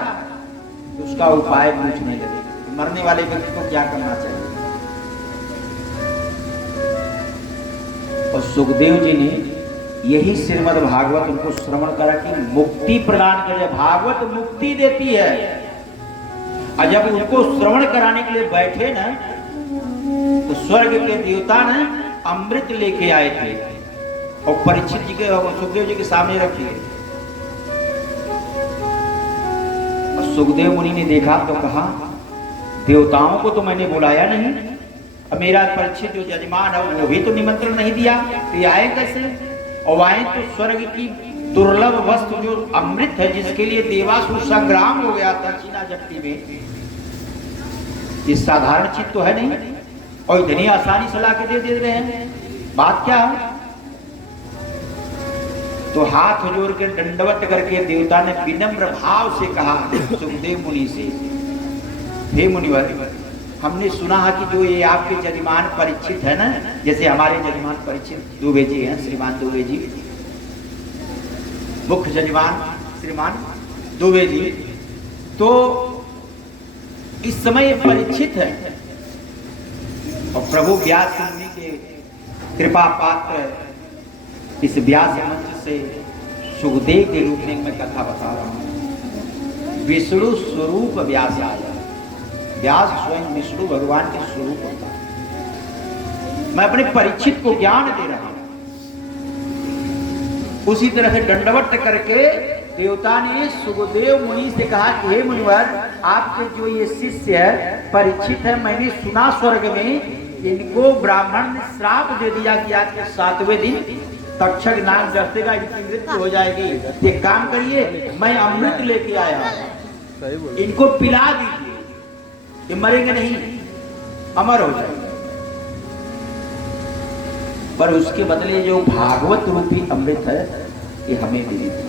तो उसका उपाय पूछने लगे, मरने वाले व्यक्ति को क्या करना चाहिए। और सुखदेव जी ने यही श्रीमद् भागवत उनको श्रवण करा कि मुक्ति प्रदान करे, भागवत मुक्ति देती है। और जब उनको श्रवण कराने के लिए बैठे ना, तो स्वर्ग के देवता ने अमृत लेके आए थे और परीक्षित जी के और सुखदेव जी के सामने रखे। और सुखदेव मुनि ने देखा तो कहा, देवताओं को तो मैंने बुलाया नहीं, अब मेरा परीक्षित जो यजमान है वो भी तो निमंत्रण नहीं दिया, तो ये आए कैसे। और आए तो स्वर्ग की दुर्लभ वस्तु जो अमृत है, जिसके लिए देवासुर संग्राम हो गया था चीना जप्ती में, ये साधारण चीज तो है नहीं, और इतनी आसानी से लाके दे रहे हैं। बात क्या है। तो हाथ जोड़ के दंडवत करके देवता ने विनम्र भाव से कहा सुखदेव मुनि से, हे मुनिवर, हमने सुना है कि जो ये आपके यजमान परीक्षित है ना, जैसे हमारे यजमान परीक्षित दुबे जी हैं, श्रीमान दुबे जी, मुख्य यजमान श्रीमान दुबे जी, तो इस समय परीक्षित है और प्रभु व्यास मुनि के कृपा पात्र इस व्यास मंच से सुखदेव के रूप में मैं कथा बता रहा हूं। विष्णु स्वरूप व्यास आया, व्यास स्वयं विष्णु भगवान के स्वरूप होता है। मैं अपने परीक्षित को ज्ञान दे रहा हूं। उसी तरह से दंडवत करके देवता ने सुखदेव मुनि से कहा कि हे मुनिवर, आपके जो ये शिष्य है परीक्षित है, मैंने सुना स्वर्ग में इनको ब्राह्मण ने श्राप दे दिया कि आज के 7वें दिन तक्षक नाग डसेगा, इनकी मृत्यु हो जाएगी। एक काम करिए, मैं अमृत लेके आया, इनको पिला दीजिए, ये मरेंगे नहीं, अमर हो जाएंगे। पर उसके बदले जो भागवत रूपी अमृत है ये हमें दे दीजिए।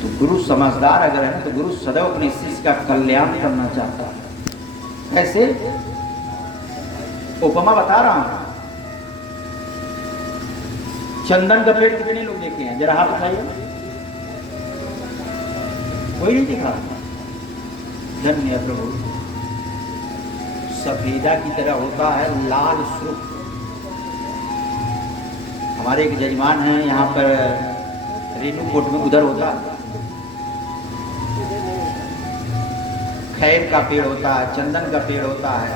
तो गुरु समझदार अगर है तो गुरु सदैव अपने शिष्य का कल्याण करना चाहता है। ऐसे उपमा बता रहा हूं। चंदन का पेड़ कितने लोग देखे हैं, जरा हाथ उठाइए। कोई नहीं दिखा। धन्य प्रभु, सफेदा की तरह होता है, लाल सुर्ख। हमारे एक जजमान हैं यहाँ पर रेणुकूट में, उधर होता है खैर का पेड़ होता है, चंदन का पेड़ होता है।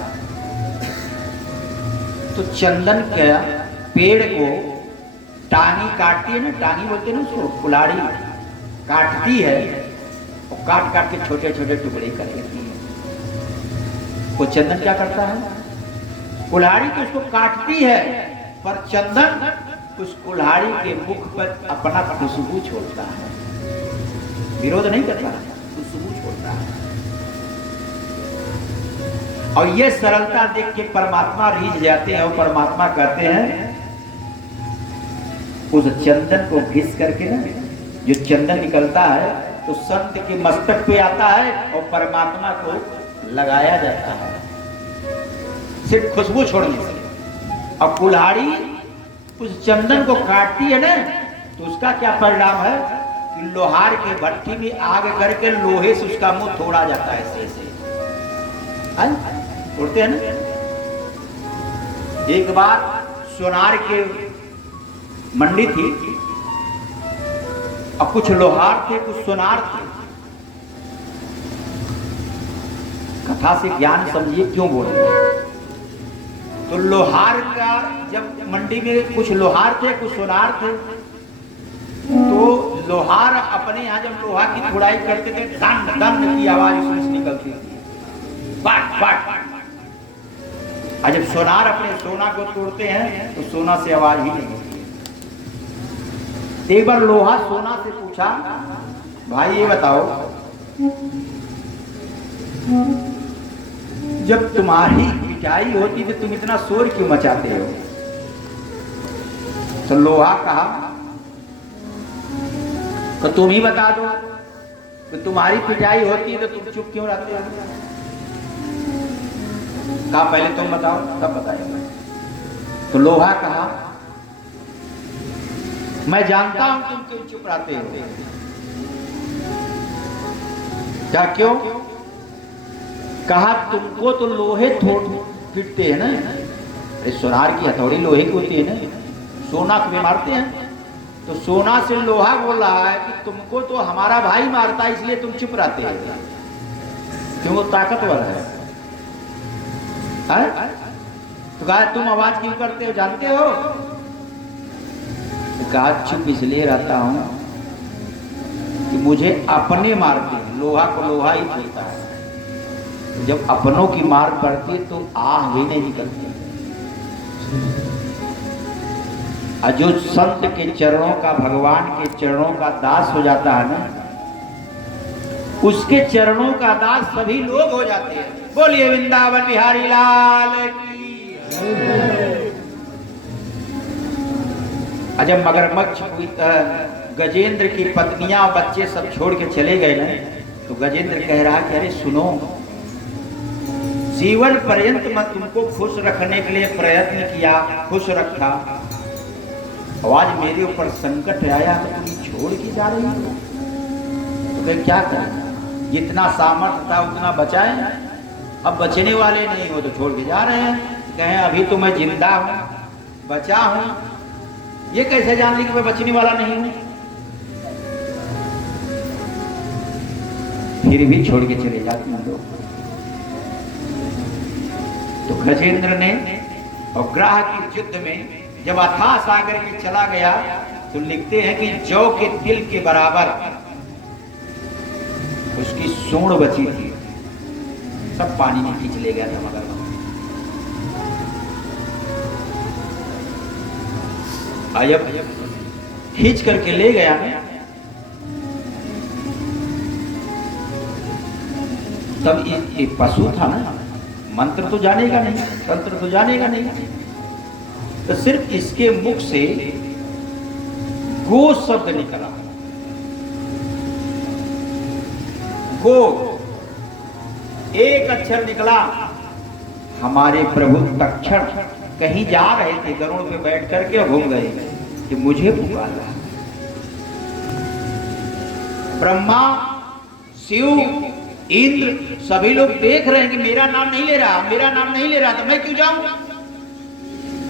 तो चंदन के पेड़ को टांगी काटती है ना, टांगी बोलते हैं ना उसको, कुल्हाड़ी काटती है और काट काट के छोटे छोटे टुकड़े कर लेती है। वो चंदन क्या करता है, कुल्हाड़ी तो उसको काटती है, पर चंदन उस कुल्हाड़ी के मुख पर अपना खुशबू छोड़ता है, विरोध नहीं करता, खुशबू छोड़ता है। और ये सरलता देख के परमात्मा रीझ जाते हैं और परमात्मा कहते हैं उस चंदन को घिस करके ना, जो चंदन निकलता है तो संत के मस्तक पे आता है और परमात्मा को लगाया जाता है, सिर्फ खुशबू छोड़ने से। और कुल्हाड़ी उस चंदन को काटती है ना, तो उसका क्या परिणाम है, कि लोहार की भट्टी में आग करके लोहे से उसका मुंह तोड़ा जाता है, ऐसे तोड़ते हैं ना। एक बार सोनार के मंडी थी और कुछ लोहार थे, कुछ सोनार थे। कथा से ज्ञान समझिए क्यों बोल रहे हैं। तो लोहार का जब मंडी में कुछ लोहार थे, कुछ सोनार थे, तो लोहार अपने यहाँ जब लोहा की थोड़ाई करते थे, दंड दंड की आवाज उसमें से निकलती थी, बाट बाट। और जब सोनार अपने सोना को तोड़ते हैं तो सोना से आवाज ही नहीं होती। एक बार लोहा सोना से पूछा, भाई ये बताओ, जब तुम्हारी पिटाई होती तो तुम इतना शोर क्यों मचाते हो? तो लोहा कहा, तो तुम ही बता दो कि तुम्हारी पिटाई होती तो तुम चुप क्यों रहते हो? कहा पहले तुम बताओ तब बताएगा। तो लोहा कहा, मैं जानता हूं तुम क्यों चुप रहते हो। क्या क्यों? कहा तुमको तो लोहे पीटते हैं ना, सोनार की हथौड़ी लोहे की होती है ना, सोना को भी मारते हैं। तो सोना से लोहा बोल रहा है कि तुमको तो हमारा भाई मारता है, इसलिए तुम चुप रहते हो, क्यों? वो ताकतवर है। तो कहा तुम आवाज क्यों करते हो, जानते हो? तो कहा चुप इसलिए रहता हूं कि मुझे अपने मारते हैं, लोहा को लोहा ही चलता है, जब अपनों की मार पड़ती है तो आह भी नहीं निकलती। और जो संत के चरणों का, भगवान के चरणों का दास हो जाता है ना, उसके चरणों का दास सभी लोग हो जाते हैं। बोलिए वृंदावन बिहारी लाल की। जब मगरमच्छ गजेंद्र की पत्नियां और बच्चे सब छोड़ के चले गए ना, तो गजेंद्र कह रहा कि अरे सुनो, जीवन पर्यंत मैं तुमको खुश रखने के लिए प्रयत्न किया, खुश रखा, आज मेरे ऊपर संकट आया तो तुम छोड़ के जा रही हो, तो मैं क्या करें? जितना सामर्थ्य था उतना बचाए, अब बचने वाले नहीं हो तो छोड़ के जा रहे हैं। कहें अभी तो मैं जिंदा हूं, बचा हूं, ये कैसे जान ली कि मैं बचने वाला नहीं हूं? फिर भी छोड़ के चले जाते हैं लोग। तो गजेंद्र ने और ग्राह के युद्ध में जब अथाह सागर में चला गया, तो लिखते हैं कि जौ के तिल के बराबर उसकी सूंड बची थी, सब पानी में खींच ले गया था मगरमच्छ। जब खींच करके ले गया, तब ये पशु था ना, मंत्र तो जानेगा नहीं, तंत्र तो जानेगा नहीं, तो सिर्फ इसके मुख से गो शब्द निकला। गो एक अक्षर निकला। हमारे प्रभु तक्षण कहीं जा रहे थे, गरुड़ पे बैठ करके घूम गए कि मुझे पुकारा। ब्रह्मा, शिव, इंद्र सभी लोग देख रहे हैं कि मेरा नाम नहीं ले रहा, मेरा नाम नहीं ले रहा, तो मैं क्यों जाऊं?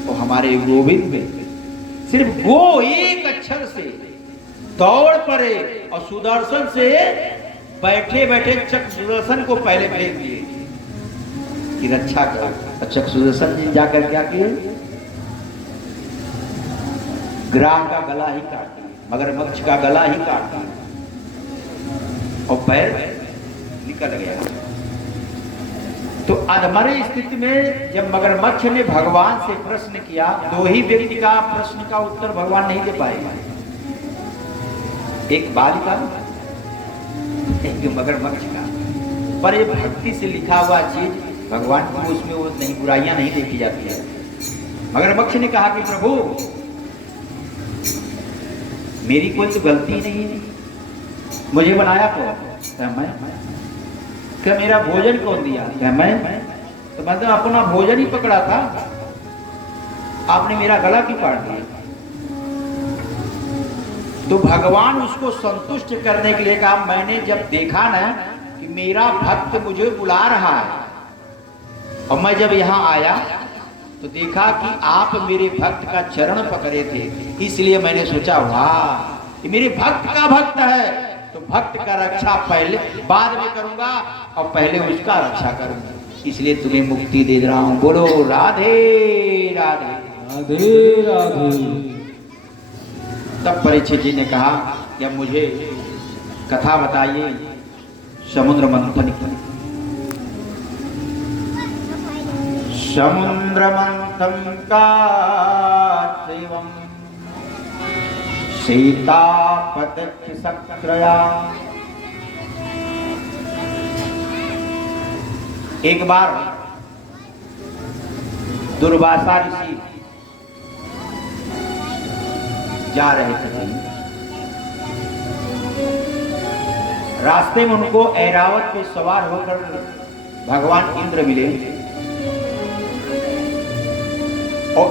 तो हमारे गोविंद में सिर्फ गो एक अक्षर से दौड़ पड़े और सुदर्शन से बैठे बैठे चक सुदर्शन को पहले फेंक दिए कि रक्षा कर। चक सुदर्शन जी जाकर क्या किए? ग्राह का गला ही काट दिया, मगरमच्छ का गला ही काट दिया और पैर निकल गया। तो अधमरे स्थिति में जब मगरमच्छ ने भगवान से प्रश्न किया, दो ही व्यक्ति का प्रश्न का उत्तर भगवान नहीं दे पाएगा, एक बालिका, एक मगरमच्छ का। पर ये भक्ति से लिखा हुआ चीज भगवान को उसमें वो नहीं, बुराइयां नहीं देखी जाती है। मगरमच्छ ने कहा कि प्रभु मेरी कोई तो गलती नहीं है, मुझे बनाया कौन? मैं। क्या मेरा भोजन कौन दिया? क्या मैं? तो मैं तो अपना भोजन ही पकड़ा था, आपने मेरा गला क्यों काट दिया? तो भगवान उसको संतुष्ट करने के लिए कहा, मैंने जब देखा ना कि मेरा भक्त मुझे बुला रहा है, और मैं जब यहाँ आया तो देखा कि आप मेरे भक्त का चरण पकड़े थे, इसलिए मैंने सोचा वाह ये मेरे भक्त का भक्त है, तो भक्त का रक्षा पहले बाद में करूंगा और पहले उसका रक्षा करूंगा, इसलिए तुम्हें मुक्ति दे रहा हूं। बोलो राधे राधे राधे राधे। तब परीक्षित जी ने कहा कि अब मुझे कथा बताइए समुद्र मंथन की। समुद्र मंथन का शिवम सीतापत सक्रया। एक बार दुर्वासा ऋषि जा रहे थे, रास्ते में उनको ऐरावत पे सवार होकर भगवान इंद्र मिले, और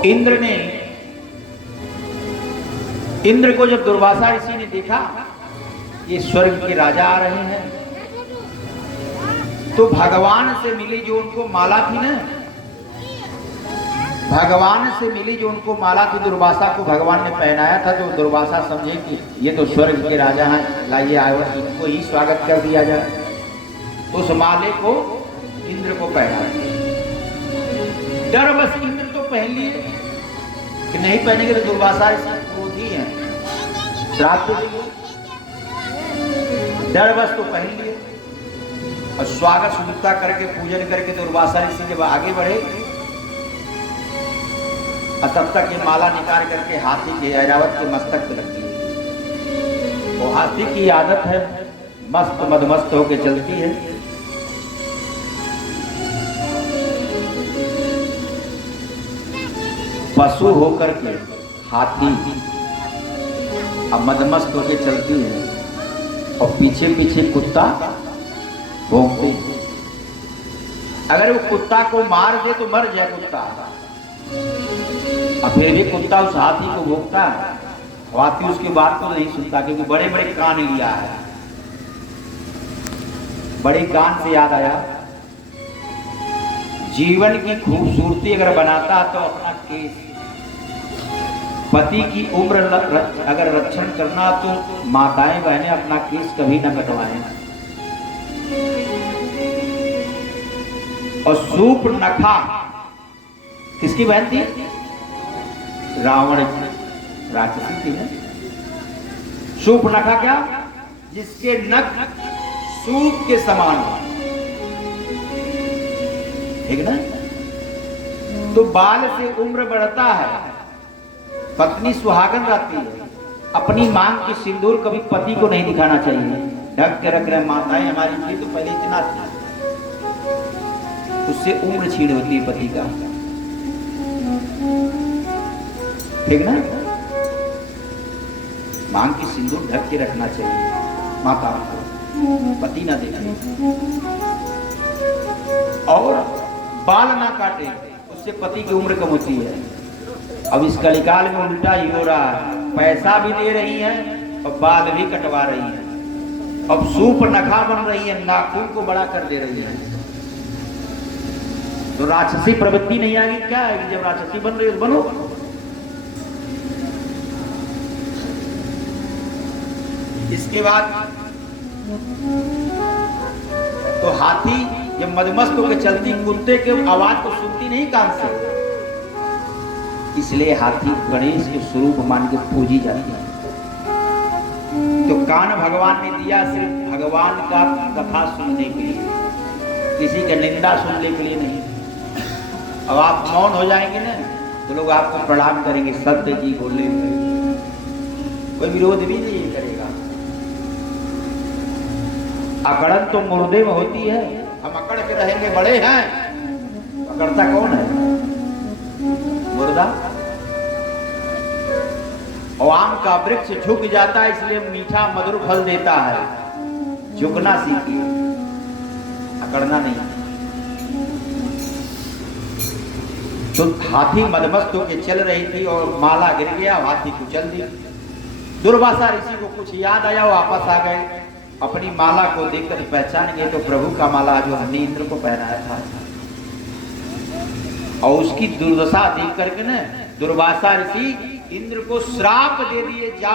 इंद्र को जब दुर्वासा ऋषि ने देखा ये स्वर्ग के राजा आ रहे हैं, तो भगवान से मिली जो उनको माला थी ना, भगवान से मिली जो उनको माला थी, दुर्वासा को भगवान ने पहनाया था, तो दुर्वासा समझे कि ये तो स्वर्ग के राजा हैं, लाइए आए इनको ही स्वागत कर दिया जाए। उस माले को इंद्र को पहनाया। डर बस इंद्र तो पहन लिए कि नहीं पहनेंगे तो दुर्वासा क्रोधी हैं, श्राप देंगे। डर बस तो पहन लिए और स्वागत सुनता करके पूजन करके दुर्वासा ऋषि जब आगे बढ़े, और तब तक ये माला निकाल करके हाथी के ऐरावत के मस्तक पे रखती है। वो हाथी की आदत है मस्त मदमस्त होके चलती है। पशु होकर के हाथी अब मदमस्त होके चलती है, और पीछे पीछे कुत्ता भौंकते। अगर वो कुत्ता को मार दे तो मर जाए कुत्ता, और फिर भी कुत्ता उस हाथी को भोंकता है। हाथी उसकी बात को नहीं सुनता, क्योंकि बड़े बड़े कान लिया है। बड़े कान से याद आया, जीवन की खूबसूरती अगर बनाता तो अपना केस, पति की उम्र अगर रक्षण करना तो माताएं बहनें अपना केस कभी न कटवाएं। और सूप नखा किसकी बहन थी? रावण राक्षसी थी ना। सूप नखा क्या? जिसके नख सूप के समान हो, ठीक ना। तो बाल से उम्र बढ़ता है, पत्नी सुहागन रहती है। अपनी मांग की सिंदूर कभी पति को नहीं दिखाना चाहिए। ढक के रख रहे माताएं हमारी थी तो पहले इतना था, उससे उम्र छीन होती है पति का, ठीक ना। मांग की सिंदूर ढक के रखना चाहिए माताओं को, पति ना देखे। और बाल ना काटे, उससे पति की उम्र कम होती है। अब इस कलिकाल में उल्टा ही हो रहा है, पैसा भी दे रही है और बाल भी कटवा रही है। अब सूप नखा बन रही है, नाखून को बड़ा कर दे रही है। तो राक्षसी प्रवृत्ति नहीं आएगी क्या है कि जब राक्षसी बन रही हो बनो। इसके बाद तो हाथी जब मदमस्त होकर चलती, कुत्ते के आवाज को सुनती नहीं कान से, इसलिए हाथी गणेश के स्वरूप मान के पूजी जाती है। तो कान भगवान ने दिया सिर्फ भगवान का कथा सुनने के लिए, किसी का निंदा सुनने के लिए नहीं। अब आप मौन हो जाएंगे ना तो लोग आपको प्रणाम करेंगे, सत्य जी बोले, कोई विरोध भी नहीं करेगा। अकड़न तो मुर्दे में होती है, हम अकड़ के रहेंगे बड़े हैं, अकड़ता कौन है? मुर्दा। और आम का वृक्ष झुक जाता है इसलिए मीठा मधुर फल देता है। झुकना सीखिए, अकड़ना नहीं। तो हाथी मदमस्त होकर चल रही थी और माला गिर गया, हाथी कुचल दी। दुर्वासा ऋषि को कुछ याद आया, वापस आ गए। अपनी माला को देखकर पहचान गए तो प्रभु का माला जो हमने इंद्र को पहनाया था। और उसकी दुर्दशा देख करके न दुर्वासा ऋषि इंद्र को श्राप दे दिए, जाओ